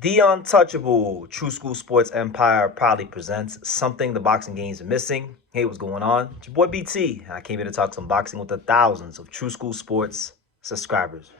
The Untouchable True School Sports Empire proudly presents something the boxing games are missing. Hey, what's going on? It's your boy BT, and I came here to talk some boxing with the thousands of True School Sports subscribers.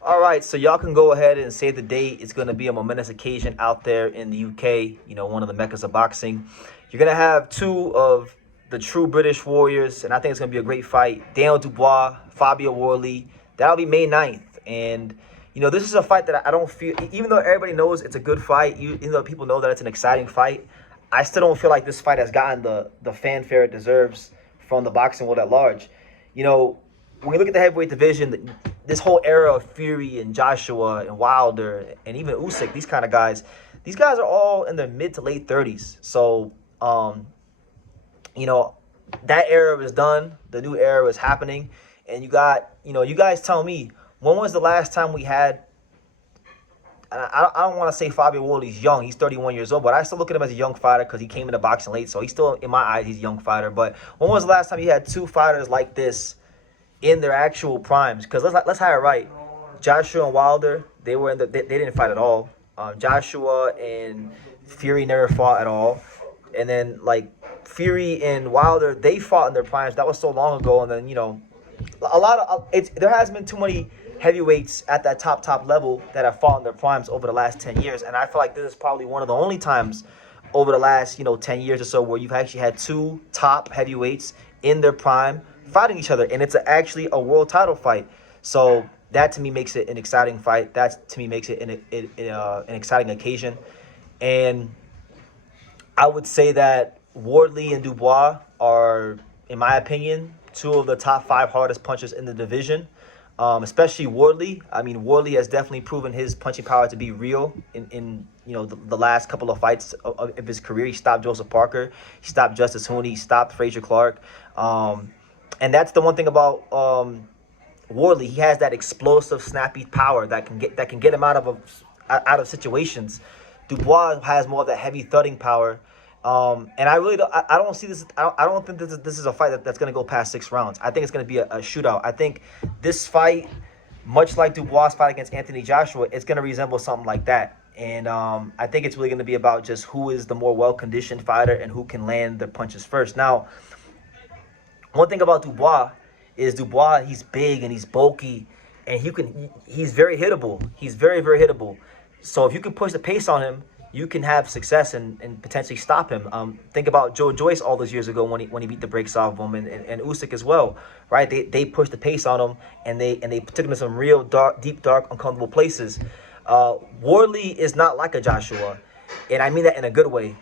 All right, so y'all can go ahead and save the date. It's going to be a momentous occasion out there in the UK, one of the meccas of boxing. You're going to have two of the true British warriors, and I think it's going to be a great fight. Daniel Dubois, Fabio Wardley. That'll be May 9th. And, this is a fight that I don't feel, even though everybody knows it's a good fight, even though people know that it's an exciting fight, I still don't feel like this fight has gotten the fanfare it deserves from the boxing world at large. When you look at the heavyweight division, this whole era of Fury and Joshua and Wilder and even Usyk, these guys are all in their mid to late 30s. So, that era is done. The new era is happening. And you guys tell me, when was the last time we had, and I don't want to say Fabio Wardley's young. He's 31 years old, but I still look at him as a young fighter because he came into boxing late. So he's still, in my eyes, he's a young fighter. But when was the last time you had two fighters like this in their actual primes? Because let's have it right. Joshua and Wilder, they didn't fight at all. Joshua and Fury never fought at all. And then Fury and Wilder, they fought in their primes. That was so long ago. And then there has been too many heavyweights at that top level that have fought in their primes over the last 10 years. And I feel like this is probably one of the only times over the last 10 years or so where you've actually had two top heavyweights in their prime fighting each other, and it's actually a world title fight. So that to me makes it an exciting fight. That to me makes it an exciting occasion. And I would say that Wardley and Dubois are, in my opinion, two of the top 5 hardest punchers in the division. Especially Wardley. I mean, Wardley has definitely proven his punching power to be real in the last couple of fights of his career. He stopped Joseph Parker. He stopped Justice Hooney. He stopped Frazier Clark. And that's the one thing about Wardley. He has that explosive, snappy power that can get him out of situations. Dubois has more of that heavy thudding power. And I really don't see this. I don't think this is a fight that's going to go past 6 rounds. I think it's going to be a shootout. I think this fight, much like Dubois' fight against Anthony Joshua, it's going to resemble something like that. And I think it's really going to be about just who is the more well-conditioned fighter and who can land their punches first. Now, one thing about Dubois, he's big and he's bulky, and he's very hittable. He's very, very hittable. So if you can push the pace on him, you can have success and potentially stop him. Think about Joe Joyce all those years ago when he beat the brakes off of him, and Usyk as well, right? They pushed the pace on him, and they took him to some real deep, dark, uncomfortable places. Wardley is not like a Joshua, and I mean that in a good way.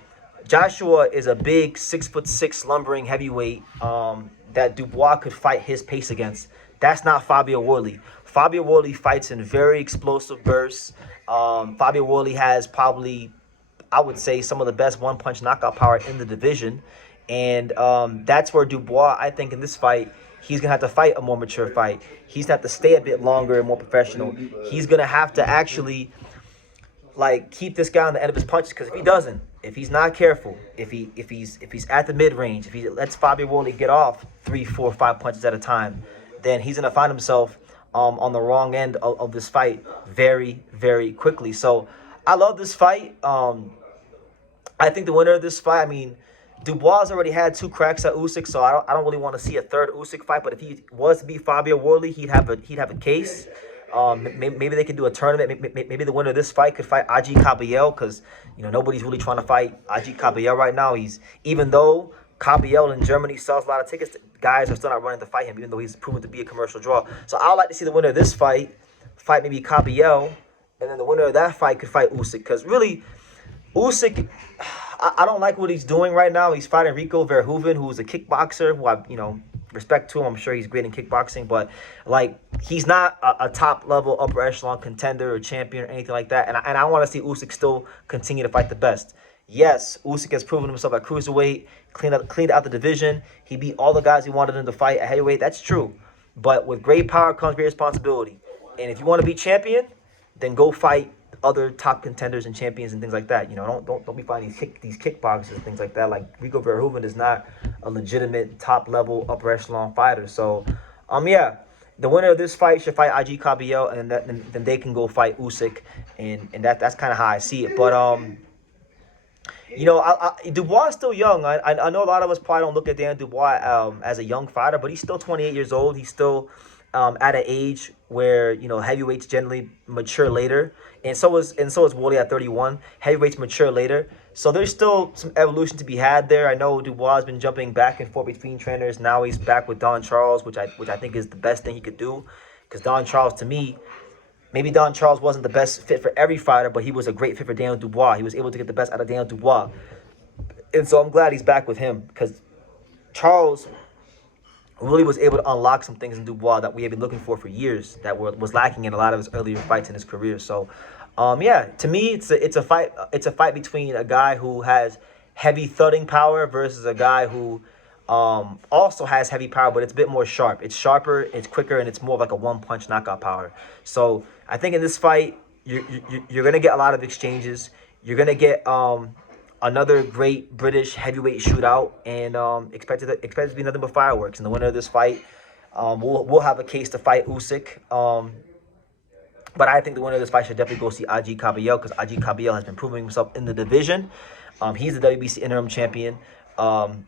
Joshua is a big 6'6" lumbering heavyweight that Dubois could fight his pace against. That's not Fabio Wardley. Fabio Wardley fights in very explosive bursts. Fabio Wardley has probably, I would say, some of the best one-punch knockout power in the division. And that's where Dubois, I think, in this fight, he's going to have to fight a more mature fight. He's going to have to stay a bit longer and more professional. He's going to have to actually, keep this guy on the end of his punches, because if he doesn't, if he's not careful, if he's at the mid-range, if he lets Fabio Wardley get off 3, 4, 5 punches at a time, then he's going to find himself on the wrong end of this fight very, very quickly. So I love this fight. I think the winner of this fight, I mean, Dubois already had 2 cracks at Usyk, so I don't really want to see a third Usyk fight. But if he was to beat Fabio Wardley, he'd have a case. Maybe they could do a tournament. Maybe the winner of this fight could fight Aji Kabayel, because nobody's really trying to fight Aji Kabayel right now. Even though Kabayel in Germany sells a lot of tickets, guys are still not running to fight him, even though he's proven to be a commercial draw. So I would like to see the winner of this fight maybe Kabayel, and then the winner of that fight could fight Usyk. Because really, Usyk, I don't like what he's doing right now. He's fighting Rico Verhoeven, who's a kickboxer, who I respect to him. I'm sure he's great in kickboxing, but he's not a top level, upper echelon contender or champion or anything like that. And I want to see Usyk still continue to fight the best. Yes, Usyk has proven himself at cruiserweight, cleaned out the division. He beat all the guys he wanted him to fight at heavyweight. That's true. But with great power comes great responsibility. And if you want to be champion, then go fight other top contenders and champions and things like that. Don't be fighting these kickboxers and things like that. Like Rico Verhoeven is not a legitimate top level upper echelon fighter. So yeah, the winner of this fight should fight IG Caballo, and then they can go fight Usyk, and that's kind of how I see it. But Dubois is still young. I know a lot of us probably don't look at Dan Dubois as a young fighter, but he's still 28 years old. He's still at an age where heavyweights generally mature later, and so is Wardley at 31. Heavyweights mature later, so there's still some evolution to be had there. I know Dubois has been jumping back and forth between trainers. Now he's back with Don Charles, which I think is the best thing he could do, because Don Charles, to me, maybe Don Charles wasn't the best fit for every fighter, but he was a great fit for Daniel Dubois. He was able to get the best out of Daniel Dubois, and so I'm glad he's back with him, because Charles really was able to unlock some things in Dubois that we have been looking for years, that was lacking in a lot of his earlier fights in his career. So, yeah, to me, it's a fight between a guy who has heavy thudding power versus a guy who also has heavy power, but it's a bit more sharp. It's sharper, it's quicker, and it's more of like a one-punch knockout power. So I think in this fight, you're gonna get a lot of exchanges. You're gonna get another great British heavyweight shootout, and expect it to be nothing but fireworks. And the winner of this fight, we'll have a case to fight Usyk. But I think the winner of this fight should definitely go see IG Caballo, because IG Caballo has been proving himself in the division. He's the WBC interim champion. And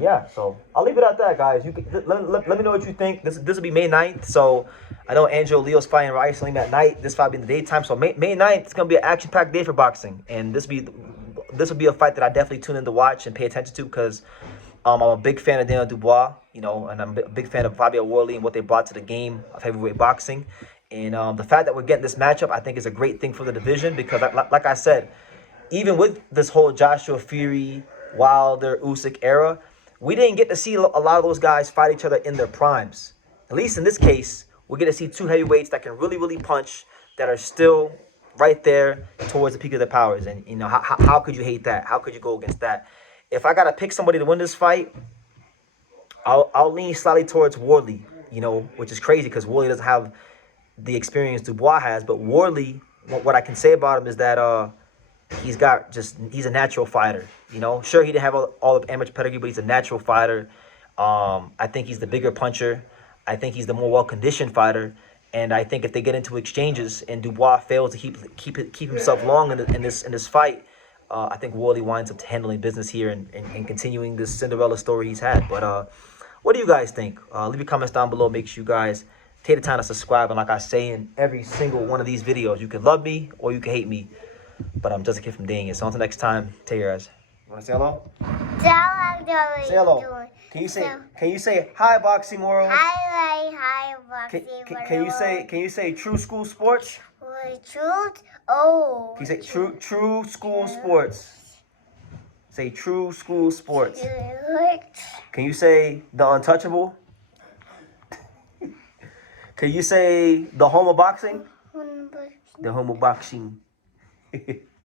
yeah, so I'll leave it at that, guys. You can let me know what you think. This will be May 9th. So I know Angelo Leo's fighting Rice Lim at night. This fight will be in the daytime. So May 9th, it's gonna be an action-packed day for boxing, and this will be a fight that I definitely tune in to watch and pay attention to, because I'm a big fan of Daniel Dubois, and I'm a big fan of Fabio Wardley and what they brought to the game of heavyweight boxing. And the fact that we're getting this matchup, I think, is a great thing for the division, because like I said, even with this whole Joshua Fury, Wilder, Usyk era, we didn't get to see a lot of those guys fight each other in their primes. At least in this case, we get to see two heavyweights that can really, really punch, that are still right there towards the peak of their powers. And how could you hate that? How could you go against that? If I gotta pick somebody to win this fight, I'll lean slightly towards Wardley. Which is crazy, because Wardley doesn't have the experience Dubois has. But Wardley, what I can say about him is that he's a natural fighter. Sure, he didn't have all the amateur pedigree, but he's a natural fighter. I think he's the bigger puncher. I think he's the more well-conditioned fighter. And I think if they get into exchanges and Dubois fails to keep himself long in this fight, I think Wardley winds up handling business here and continuing this Cinderella story he's had. But what do you guys think? Leave your comments down below. Make sure you guys take the time to subscribe. And like I say in every single one of these videos, you can love me or you can hate me, but I'm just a kid from Dang It. So until next time, take care, guys. You want to say hello? Say hello. Can you say hi, Boxing World? Hi, Boxing World. Can you say True School Sports? Truth? Oh. Can you say True School Sports? Say True School Sports. Can you say The Untouchable? Can you say The Home of Boxing? The Home of Boxing.